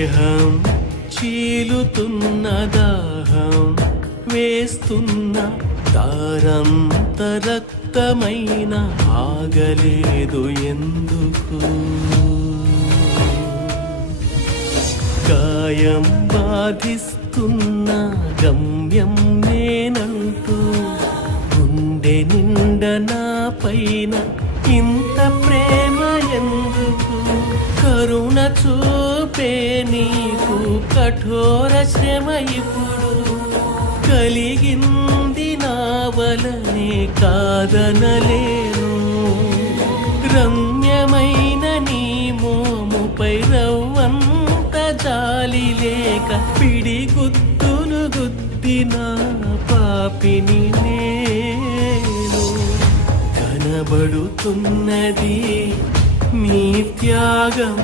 దేహం చీలుతున్న దాహం వేస్తున్న దారంత రక్తమైన ఆగలేదు ఎందుకు? గాయం బాధిస్తున్న గమ్యం నేనంటూ గుండె నిండ నా పైన ఇంత ప్రేమ ఎందుకు? కరుణ చూ చూపే నీకు కఠోర శ్రమ ఇప్పుడు కలిగింది నా వలనే కాదనలేను. రమ్యమైన నీ మోముపై రవ్వంత జాలి లేక పిడి గుత్తును గుద్దిన పాపిని నేను. కనబడుతున్నది నీ త్యాగం.